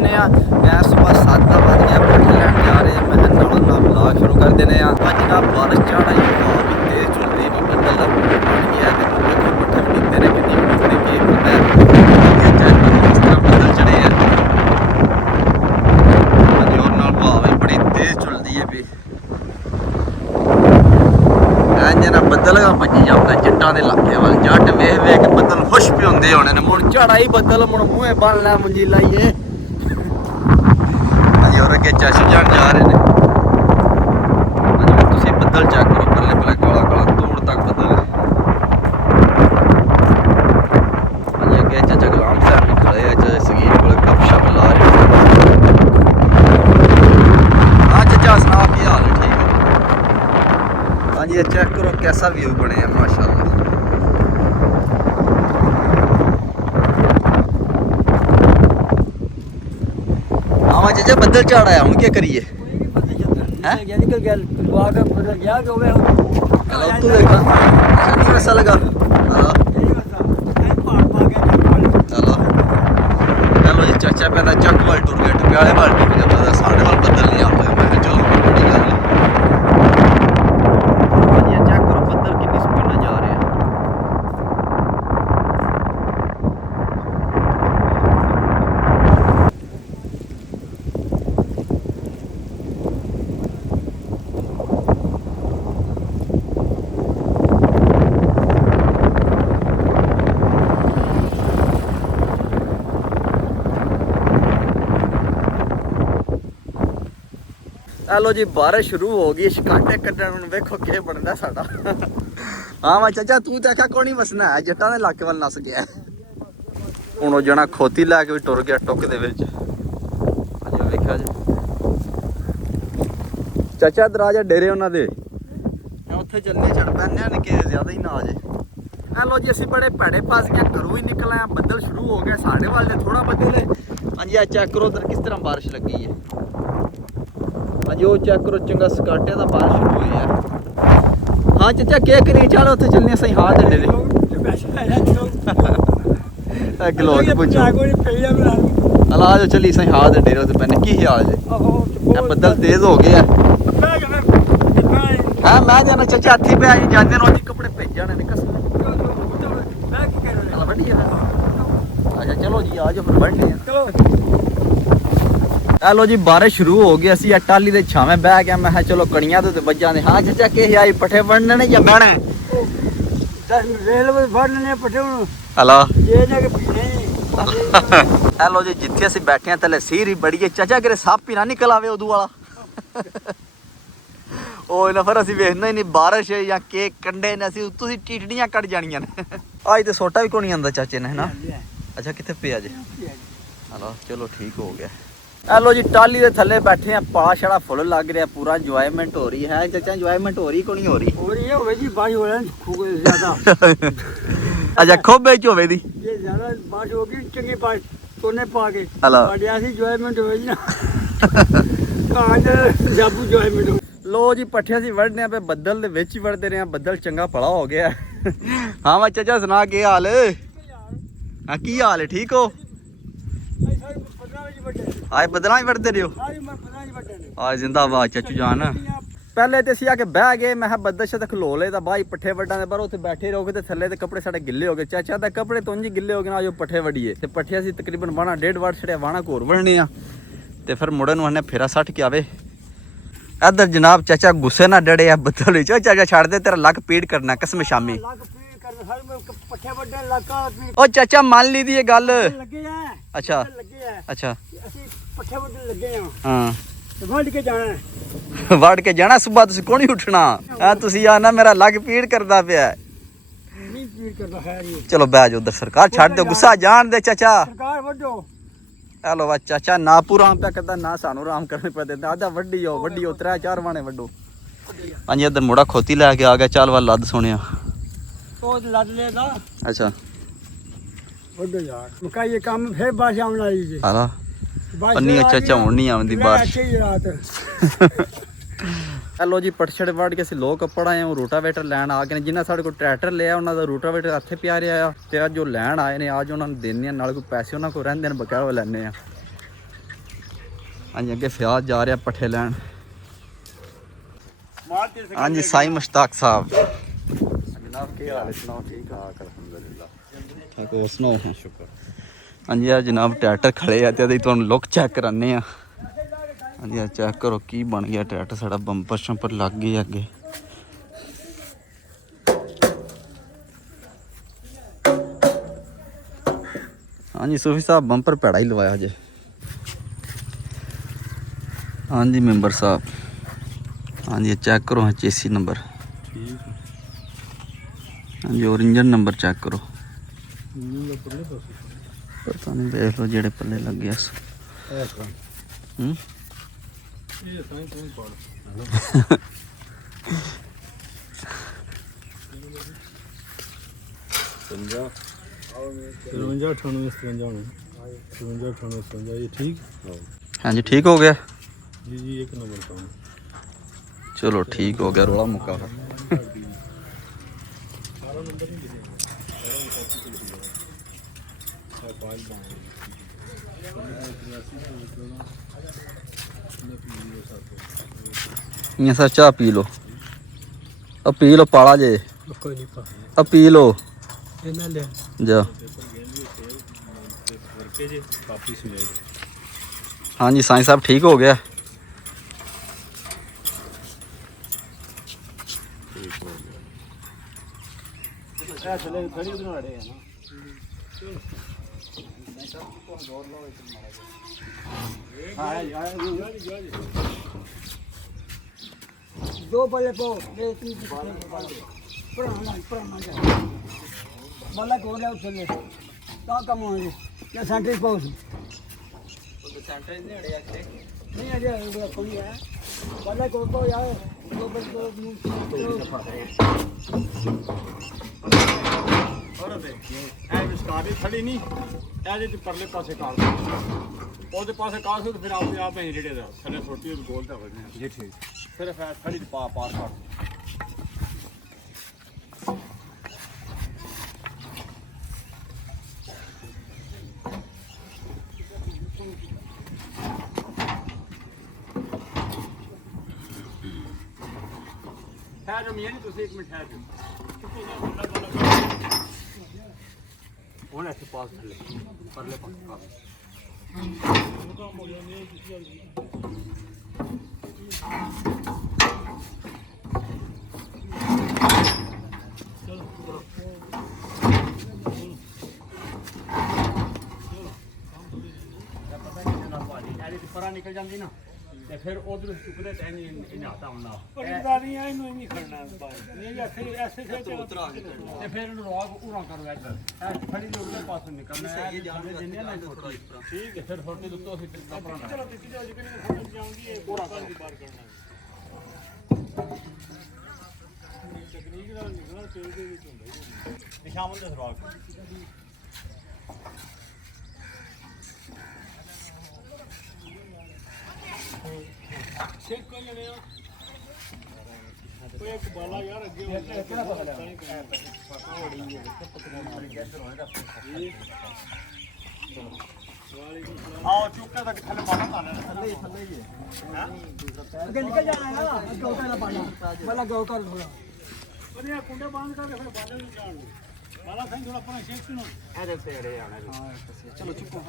ਦਿੰਦੇ ਆ। ਮੈਂ ਸੁਬਹ 7 ਵਜੇ ਪੱਠੇ ਲੈਣ ਜਾ ਰਹੇ ਆ। ਮੈਂ ਨਾਲੋਂ ਨਾਲ ਵਲੌਗ ਸ਼ੁਰੂ ਕਰ ਦਿੰਦੇ ਆ। ਅੱਜ ਨਾ ਬਾਰਿਸ਼ ਝਾੜਾ ਹੀ ਬਹੁਤ ਤੇਜ਼ ਚੱਲ ਰਹੀ ਵੀ ਬੱਦਲ ਦਾ ਬਣ ਗਿਆ ਤੇ ਦੇਖੋ ਪੱਠੇ ਵੀ ਨਿਕਲਦੇ ਨੇ ਕਿੰਨੀ ਨਿਕਲਦੇ ਕੀ ਹੁੰਦਾ ਹੈ। ਇਸ ਤਰ੍ਹਾਂ ਬੱਦਲ ਚੜੇ ਆ ਜੋਰ ਨਾਲ ਹਵਾ ਵੀ ਬੜੀ ਤੇਜ਼ ਚੱਲਦੀ ਹੈ ਵੀ ਨਾ ਬੱਦਲ ਭੱਜੀ ਜਾਂਦਾ ਜੱਟਾਂ ਦੇ ਇਲਾਕੇ ਵੱਲ। ਜੱਟ ਵੇਖ ਵੇਖ ਕੇ ਬੱਦਲ ਖੁਸ਼ ਵੀ ਹੁੰਦੇ ਹੋਣੇ ਨੇ। ਮੁੜ ਝਾੜਾ ਹੀ ਬੱਦਲ ਮੁੜ ਮੂੰਹੇ ਬੰਨ ਲੈ ਮੁੰਜੀ ਲਾਈਏ। ਅਜੇ ਹੋਰ ਅੱਗੇ ਚਾਚੂ ਜਾਣ ਜਾ ਰਹੇ ਨੇ। ਅਜੇ ਤੁਸੀਂ ਬੱਦਲ ਚੈੱਕ ਕਰੋ ਪੱਲੇ ਪੱਲੇ ਕਾਲਾ ਕਾਲਾ ਦੂਰ ਤੱਕ ਬੱਦਲ ਹੈ। ਅਜੇ ਅੱਗੇ ਚਾਚਾ ਗੁਲਾਮ ਸਾਹਿਬ ਵੀ ਖੜੇ ਆ ਚਾਚਾ ਸਗੀਰ ਕੋਲ ਗੱਪਸ਼ਪ ਲਾ ਰਹੇ। ਹਾਂ ਚਾਚਾ ਸੁਣਾ ਕੀ ਹਾਲ ਹੈ? ਠੀਕ ਹੈ। ਹਾਂਜੀ ਇਹ ਚੈੱਕ ਕਰੋ कैसा व्यू बने माशाल्लाह। हाँ चाचा बदल झाड़ आया हूँ क्या करिए कैसा लगा? चलो जी चाचा पहला चक वाल टुर गया टप्याले वाल टुर गया पता साढ़े वाल बदल नहीं आता मैं चलो बड़ी गल है। हेलो जी बारिश शुरू हो गई शिकाटे कड्डन वेखो के बनदा साडा। हाँ मैं चाचा तू तो आख्या कोनी वसना है जट्टां दे इलाके वाल नस गया हुण ओ जना खोती लैके भी टुर गया टुक दे विच। अजे वेखिया जी चाचा इधर आ जा डेरे उन्हां दे उत्थे चलने चढ़ पैने निके ज्यादा ही ना आ जाए। हेलो जी असीं बड़े भैड़े फस गए घरों ही निकल आए बदल शुरू हो गया साढ़े वाल ने थोड़ा बदल है। हाँ जी चेक करो उधर किस तरह बारिश लगी है। ਹਾਂਜੀ ਉਹ ਚੈੱਕ ਕਰੋ ਚੰਗਾ ਸਕਾਟਿਆਂ ਦਾ ਬਾਰਿਸ਼ ਸ਼ੁਰੂ ਹੋਈ ਹੈ। ਹਾਂ ਚਾਚਾ ਕੀ ਕਰੀ ਚੱਲ ਉੱਥੇ ਚੱਲਨੇ ਸਹੀ ਹਾਲ ਦੇ ਨੇੜੇ ਗਲੋਕ ਪੁੱਛੋ ਹਲਾ ਜੋ ਚੱਲੀ ਸਹੀ ਹਾਲ ਦੇ ਨੇੜੇ ਤੇ ਪੈਨੇ ਕੀ ਹਾਲ ਜੇ ਇਹ ਬੱਦਲ ਤੇਜ਼ ਹੋ ਗਏ ਆ। ਹਾਂ ਮੈਂ ਜਾਣਾ ਚਾਚਾ ਹੱਥੀ ਪੈ ਆਈ ਜਾਂਦੇ ਨੂੰ ਅੱਜ ਕੱਪੜੇ ਭੇਜ ਜਾਣੇ ਨੇ ਕਸਮ ਵਧੀਆ। ਅੱਛਾ ਚਲੋ ਜੀ ਆ ਜਾਓ ਫਿਰ बढ़ने ਚਲੋ। हेलो जी बारिश शुरू हो गई असी टाली दे छावे बह गया। मैं चलो कणियां तो बजा ने। हाँ चाचा के आई पट्ठे वढ़ने ने या बहना हेलो हेलो जी जिथे असी बैठे हैं थले सीर ही बड़ी है। चाचा कि सप ही ना निकल आवे उदू वाला ओ ना फिर असी वेखना ही नहीं बारिश या के कंडे ने असी तुसी टीटड़ियां कट जानियां ने। आज तो सोटा भी कोनी आंदा चाचे ने है ना। अच्छा किथे पिया जे हेलो चलो ठीक हो गया। हेलो जी टाली दे थले बैठे हैं पाला छड़ा फुल लग रहा पूरा इंजॉयमेंट हो रही है। चाचा इंजॉयमेंट हो रही को नहीं हो रही? हो रही है जी बारिश हो रहा है ज्यादा। अच्छा खूब बेच होवे दी ये ज्यादा बारिश हो गई चंगी बारिश तोने पा के हेलो बढ़िया सी इंजॉयमेंट हो जी ना आज जाबू इंजॉयमेंट हो। लो जी पट्ठे सी वढ़ने पे बदल दे विच ही वढ़दे रहे बदल चंगा पड़ा हो गया। हां मैं चाचा सुना के हाल हां की हाल है ठीक हो? आज बदला ही वढ़ते रहे हो आज जिंदाबाद चाचू जान। पहले तो असीं आके बह गए मैं बदल शद खलो ले बाई पट्ठे वड्डां दे पर उत्थे बैठे रहोगे तो थल्ले ते कपड़े साडे गिले हो गए। चाचा दा कपड़े तो इंज गिले हो गए ना जो पट्ठे वड्डिए ते पट्ठे असीं तकरीबन वाणा 1.5 वाट छड़िया वाणा घोर वढ़ने आ ते फिर मुड़े नूं अने फेरा सट के आवे। इधर जनाब चाचा गुस्से ना डड़े आ बदल चाचा छड़ दे तेरा लक पीड़ करना कसम शामी। ओ चाचा मान ली दी ये गल। अच्छा अच्छा हाँ वड़ के जाना सुबह तुसीं कोनी उठना तुसीं आना मेरा लग पीड़ करदा पिया। चलो बह जाओ उधर सरकार छड़ दो गुस्सा जान दे चाचा। हेलो वा चाचा ना पूरा आम पे करदा ना सानू आराम करने पे देंदा आधा वड्डी हो 3-4 वाणे वड्डो। हां जी इधर मुड़ा खोती लेके आ गया चल वा लद सोनिया तो लद लेदा। अच्छा वड्डो यार मका ये काम फिर बारिश आवन वाली जी। हां पन्नी चाचा हुण नहीं आउंदी बारिश। हेलो जी पटछड़ वड़ के लोग कपड़ आए रोटावेटर लैन आ गए जिन्हें साढ़े को ट्रैक्टर लिया उन्होंने रोटावेटर हथे पिया रहा तो अज जो लैन आए ने अज उन्होंने देने नाल कोई पैसे उन्होंने को रहिंदे ने बकाया लैने। ਹਾਂਜੀ ਅੱਗੇ ਫਿਆਜ਼ ਜਾ ਰਿਹਾ ਪੱਠੇ ਲੈਣ। ਹਾਂਜੀ ਸਾਈ ਮੁਸ਼ਤਾਕ ਸਾਹਿਬ ਜਨਾਬ ਕੀ ਹਾਲ ਹੈ? ਸੁਣਾਓ ਠੀਕ ਠਾਕ ਅਲਹਮਦੁਲਿਲਾ। ਠੀਕ ਹੋਰ ਸੁਣਾਓ? ਹਾਂ ਸ਼ੁਕਰ। ਹਾਂਜੀ ਆ ਜਨਾਬ ਟਰੈਕਟਰ ਖੜੇ ਆ ਤੇ ਇਹਦੀ ਤੁਹਾਨੂੰ ਲੁੱਕ ਚੈੱਕ ਕਰਾਨੇ ਆ। ਹਾਂਜੀ ਆ ਚੈੱਕ ਕਰੋ ਕੀ ਬਣ ਗਿਆ ਟਰੈਕਟਰ ਸਾਡਾ। ਬੰਪਰ ਸ਼ੰਪਰ ਲੱਗ ਗਏ ਅੱਗੇ। ਹਾਂਜੀ ਸੂਫੀ ਸਾਹਿਬ ਬੰਪਰ ਭੈੜਾ ਹੀ ਲਵਾਇਆ ਜੇ। ਹਾਂਜੀ ਮੈਂਬਰ ਸਾਹਿਬ ਹਾਂਜੀ ਚੈੱਕ ਕਰੋ ਹਾਂ ਚੇਸੀ ਨੰਬਰ। ਹਾਂਜੀ और इंजन नंबर चेक करो। पता नहीं देख लो जेड़े पल्ले लग गया। हाँ जी ठीक हो गया जी एक नंबर। चलो ठीक हो गया रोला मुक्का। सर चाह पी लो। अब पी लो पाला जे। अब पी लो जा। हाँ जी साईं साहब ठीक हो गया। दो बल्ले पो पुराना बल्ला को ले उठले का कम हो क्या सेंटर पाउस सेंटर नहीं अजे कोई है बल्ला को यार दो बल्ले और दे ए विस्तारी खड़ी नहीं ए जे परले पासे कार ਉਹਦੇ ਪਾਸੇ ਕਾਸ ਹੋ ਫਿਰ ਆਪੇ ਆਪ ਹੀ ਰੇੜੇ ਦਾ ਥੱਲੇ ਛੋਟੀ ਉਹ ਗੋਲ ਤਾਂ ਵਜਨੇ ਜੀ ਠੀਕ ਫਿਰ ਖੜੀ ਪਾਰ ਕਰ ਹੈ ਜੋ ਮੀਆਂ ਨਹੀਂ ਤੁਸੀਂ ਇੱਕ ਮਿੰਟ ਹੈ ਜੋ ਹੁਣ ਇੱਥੇ ਪਾਸ ਥੱਲੇ ਪਰਲੇ ਪਾਸੇ ਕਾਰ ਪਰਾਂ ਨਿਕਲ ਜਾਂਦੀ ਨਾ ਤੇ ਫਿਰ ਉਧਰ ਚੁੱਕਦੇ ਤੇ ਇਹਨੇ ਹੱਥ ਆਉਣਾ ਪਰਿਵਾਰੀ ਆ ਇਹਨੂੰ ਨਹੀਂ ਖੜਨਾ ਨਹੀਂ ਐਸੇ ਐਸੇ ਤੇ ਉਤਰਾ ਤੇ ਫਿਰ ਇਹਨੂੰ ਰੋਗ ਉਰਾ ਕਰੋ ਇੱਧਰ ਐ ਖੜੀ ਦੇ ਉਧਰ ਪਾਸੇ ਨਿਕਲਣਾ ਹੈ ਇਹ ਜਾਣਦੇ ਜਿੰਨੇ ਨਾ ਥੋੜਾ ਠੀਕ ਹੈ ਫਿਰ ਥੋੜੇ ਦੁੱਤੋਂ ਅਸੀਂ ਆਪਣਾ ਚਲੋ ਦਿੱਤੀ ਜਾਓ ਜਿਵੇਂ ਸਮਝ ਜਾਉਂਦੀ ਹੈ ਉਰਾ ਕਰ ਬਾਹਰ ਕਰਨਾ ਤਕਨੀਕ ਨਾਲ ਨਿਕਲਣਾ ਤੇਲ ਦੇ ਵਿੱਚ ਹੁੰਦਾ ਨਿਸ਼ਾਨ ਦੇ ਸੁਰਾਖ चेक कर लेने कोई एक बाला यार अगे हो गया कितना पता लगा आओ चुक्का तक थल्ले पाना आना थल्ले थल्ले ही हां आगे निकल जाना है ना गौ का पाना वाला गौ का थोड़ा अरे कुंडे बांध कर फिर बाले नहीं जान बाला सही थोड़ा अपना शेक सुनो ऐसे से रे आना चलो चुप हो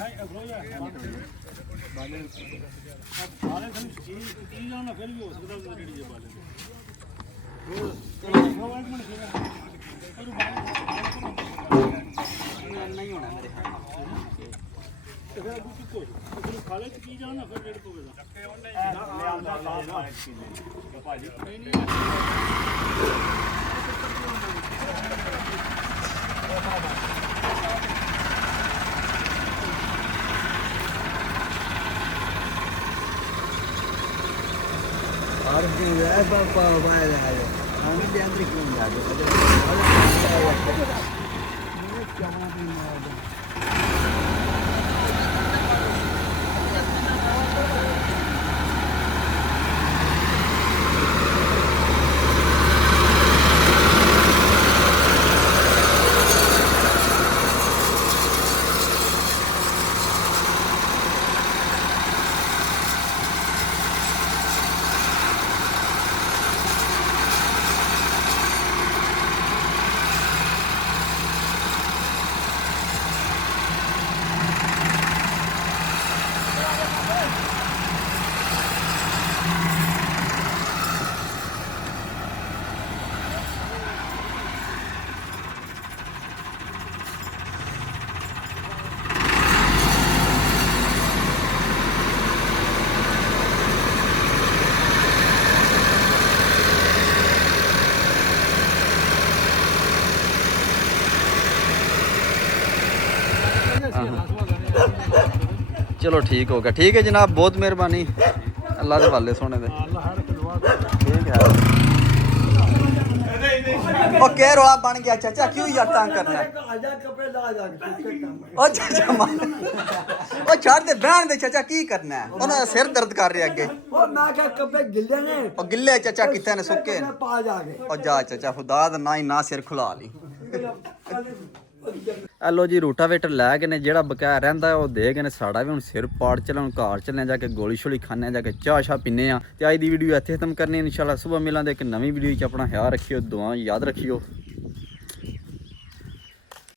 सही अगलो जा बाले बाले सही चीज जाना फिर भी हो सकता है रेडी जे बाले चलो एक मिनट और बाले नहीं होना मेरे हाथ तो फिर अभी चुप हो फिर खाले की जाना फिर रेड को धक्के और नहीं ले आंदा लास्ट पाइप की भाजी नहीं और भी है पापा वाला है हमें ध्यान रखना है क्या भी ਚਲੋ ਠੀਕ ਹੋ ਗਿਆ। ਠੀਕ ਹੈ ਜਨਾਬ, ਬਹੁਤ ਮਿਹਰਬਾਨੀ। ਅੱਲਾ ਦੇ ਵਾਲੇ ਸੋਹਣੇ ਦੇ। ਠੀਕ ਹੈ। ਉਹ ਕਹਿ ਰੋਲਾ ਬਣ ਗਿਆ ਚਾਚਾ, ਕਿਉਂ ਯਾਰ ਤੰਗ ਕਰਨਾ ਹੈ? ਉਹ ਚਾਚਾ ਉਹ ਛੱਡ ਦੇ, ਬਹਿਣ ਦੇ ਚਾਚਾ, ਕੀ ਕਰਨਾ ਹੈ? ਉਹਨਾਂ ਦਾ ਸਿਰ ਦਰਦ ਕਰ ਰਿਹਾ ਅੱਗੇ। ਉਹ ਮੈਂ ਕਿਹਾ ਕੱਪੜੇ ਗਿੱਲੇ ਨੇ। ਉਹ ਗਿੱਲੇ ਚਾਚਾ ਕਿੱਥੇ ਨੇ, ਸੁੱਕੇ ਨੇ? ਪਾ ਜਾ ਕੇ। ਉਹ ਜਾ ਚਾਚਾ, ਖੁਦਾ ਦਾ ਨਾ ਹੀ ਨਾ ਸਿਰ ਖੁਲਾ ਲਈ। ਐਲੋ ਜੀ, ਰੂਟਾਵੇਟਰ ਲੈ ਗਏ ਨੇ, ਜਿਹੜਾ ਬਕਾਇਆ ਰਹਿੰਦਾ ਉਹ ਦੇ ਗਏ ਨੇ। ਸਾਡਾ ਵੀ ਹੁਣ ਸਿਰ ਪਾੜ ਚੱਲਿਆ, ਹੁਣ ਘਰ ਚੱਲੇ ਜਾ ਕੇ ਗੋਲੀ ਸ਼ੋਲੀ ਖਾਣੇ, ਜਾ ਕੇ ਚਾਹ ਸ਼ਾਹ ਪੀਨੇ ਆ। ਤੇ ਅੱਜ ਦੀ ਵੀਡੀਓ ਇੱਥੇ ਖਤਮ ਕਰਨੀ। ਇਨਸ਼ਾਅੱਲਾ ਸੁਬਹ ਮਿਲਾਂਗੇ ਇੱਕ ਨਵੀਂ ਵੀਡੀਓ 'ਚ। ਆਪਣਾ ਖਿਆਲ ਰੱਖਿਓ, ਦੁਆ ਯਾਦ ਰੱਖਿਓ।